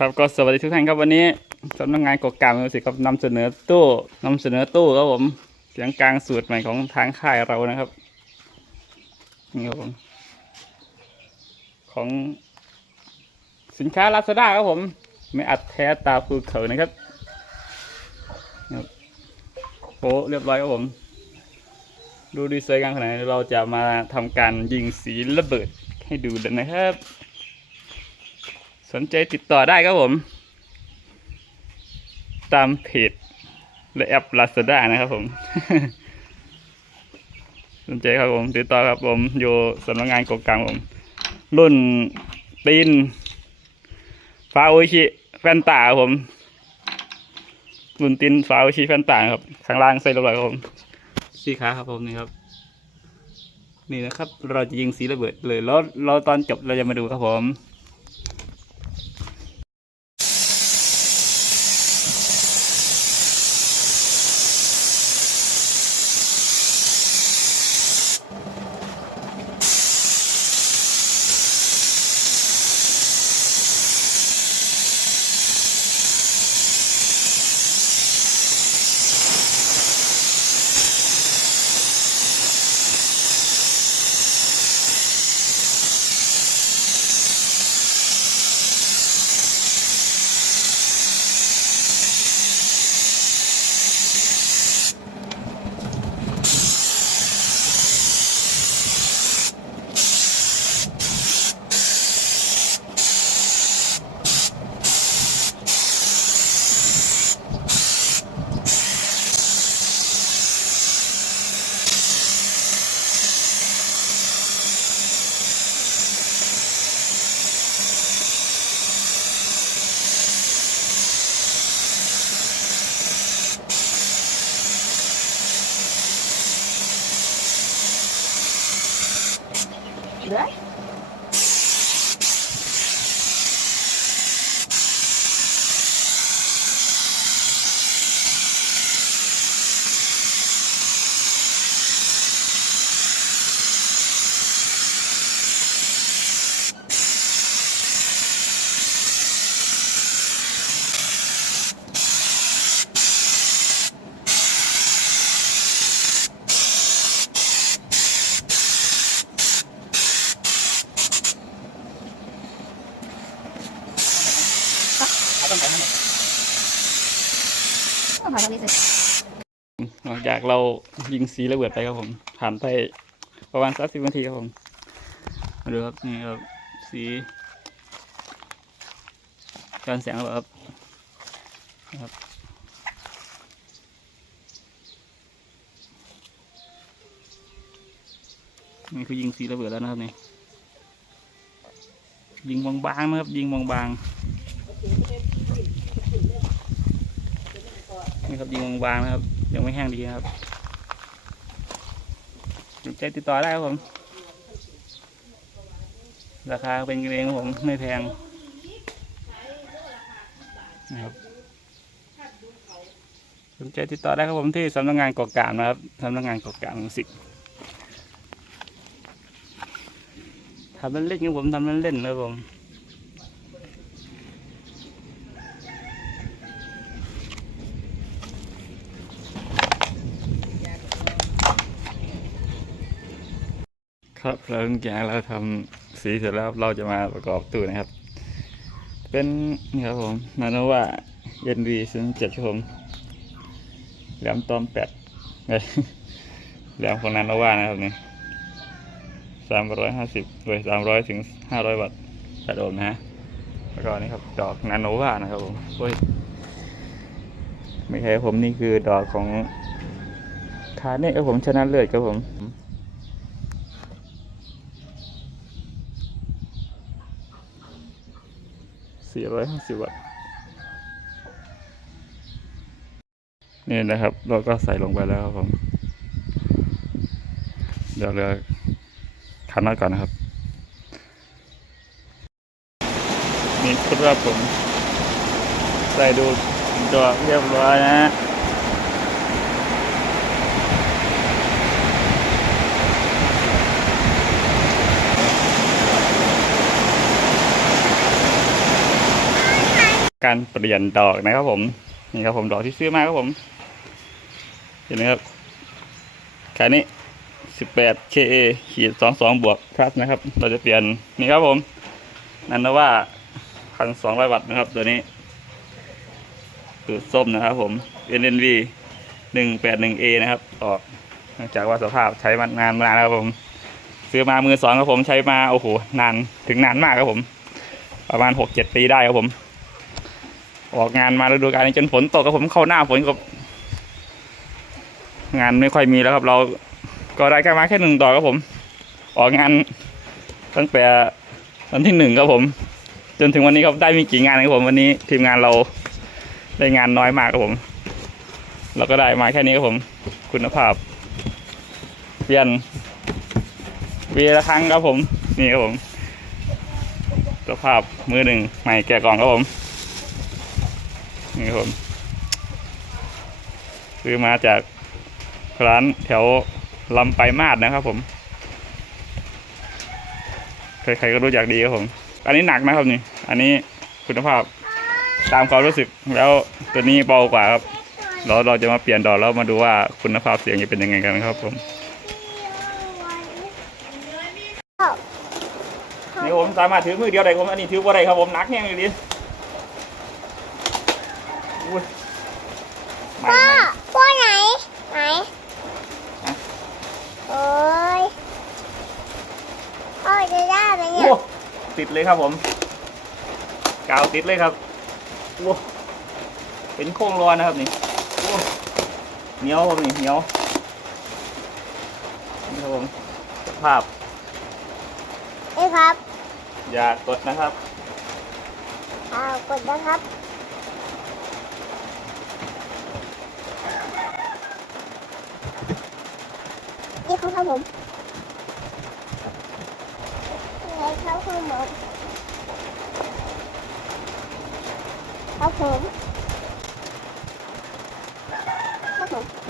ครับก็สวัสดีทุกท่านครับวันนี้สำนักงานกกกรรมมิวสิกครับนำเสนอตู้นำเสนอตู้ครับผมเสียงกลางสูตรใหม่ของทางค่ายเรานะครับนี่ครับผมของสินค้าลาซาด้าครับผม ไม่อัดแท้ตาภูเขานะครับนี่ครับโป๊เรียบร้อยครับผม ดูดีไซน์กันขนาดเราจะมาทำการยิงสีระเบิดให้ดูเลยนะครับ สนใจติดต่อได้ครับผม ตามเพจและแอป Lazada นะครับผม สนใจครับผม ติดต่อครับผม อยู่สำนักงานกกลางผม รุ่นตีนฟาโอชิแฟนตาครับผม รุ่นตีนฟาโอชิแฟนตาครับ ข้างล่างใส่ลงไปครับผมสีขาครับผมนี่ครับ นี่นะครับ เราจะยิงสีระเบิดเลยแล้วเราตอนจบเราจะมาดูครับผม Да? อจะมีสิหลังจากเรายิงสีระเบิดไปครับผมผ่านไปประมาณสักสิบนาทีครับผมมาดูครับนี่ครับสีการแสงระเบิดครับนะครับนี่คือยิงสีระเบิดแล้วนะครับนี่ยิงบางๆนะครับ ยิงบางๆ นี่ครับยิงบางๆนะครับ ยังไม่แห้งดีครับสนใจติดต่อได้ครับผม ราคาเป็นเองครับผมไม่แพงนะครับสนใจติดต่อได้ครับผมที่สำนักงานกอกกามนะครับสำนักงานกอกกามมิวสิกทำเล่นๆครับผมทำเล่นๆนะครับผม ครับหลังจากเราทำสีเสร็จแล้วเราจะมาประกอบตู้นะครับ เป็นนี่ครับผมนาโนว่าเอ็นวีศูนย์เจ็ดครับผมแหลมตอมแปดแหลมของนาโนว่านะครับนี่สามร้อยห้าสิบโดยสามร้อยถึงห้าร้อยวัตต์แปดโอห์มนะฮะแล้วก็นี่ครับดอกนาโนว่านะครับผมโอ้ยไม่ใช่ผมนี่คือดอกของคาเน่ครับผมชนะเลิศครับผม สี่ร้อยห้าสิบวัตต์นี่นะครับ เราก็ใส่ลงไปแล้วครับผมเดี๋ยวเรือคันน็อตก่อนนะครับ นี่ครับผม ใส่ดูตัวเรียบร้อยนะฮะ การเปลี่ยนดอกนะครับผมนี่ครับผมดอกที่ซื้อมาครับผมเห็นไหมครับแค่นี้ 18 KA ขีด22 บวก plus นะครับ เราจะเปลี่ยนนี่ครับผมนันนะว่า 1,200 วัตต์นะครับ ตัวนี้สูตรส้มนะครับผม NNV 181A นะครับ ออกเนื่องจากว่าสภาพใช้มานานมานานครับผม ซื้อมามือสองครับผมใช้มา โอ้โห นานถึงนานมากครับผม ประมาณ 6-7 ปีได้ครับผม ออกงานมาฤดูกาลนี้จนฝนตกครับผมเข้าหน้าฝนก็งานไม่ค่อยมีแล้วครับ เราก็ได้แค่มาแค่หนึ่งต่อครับผม ออกงานตั้งแต่วันที่หนึ่งครับผม จนถึงวันนี้ครับได้มีกี่งานครับผมวันนี้ทีมงานเราได้งานน้อยมากครับผม เราก็ได้มาแค่นี้ครับผม คุณภาพ เปลี่ยนวีละครั้งครับผม นี่ครับผมสภาพมือหนึ่งใหม่แกะกล่องครับผม นี่ครับผม ซื้อมาจากร้านแถวลำไปมาดนะครับ ผม ใครๆก็รู้จักดีครับผม อันนี้หนักนะครับนี่ อันนี้คุณภาพตามความรู้สึกแล้วตัวนี้เบากว่าครับ เราเราจะมาเปลี่ยนดอกแล้วมาดูว่าคุณภาพเสียงจะเป็นยังไงกันครับผมนี่ผมสามารถถือมือเดียวได้ผมอันนี้ถือว่าได้ครับผมหนักแห้งเลยดิ อุ้ยไม่พ่อไม่พ่อไหน ไหน โอ้ยพ่อจะได้ไหมเนี่ยโอ้ติดเลยครับผมกาวติดเลยครับโอ้เป็นโค้งร้อนนะครับนี่โอ้เหนียวครับนี่เหนียวนี่ครับผมสภาพเอ้ยครับ อย่ากดนะครับเอากดนะครับ F021 F021 F021 F0 F0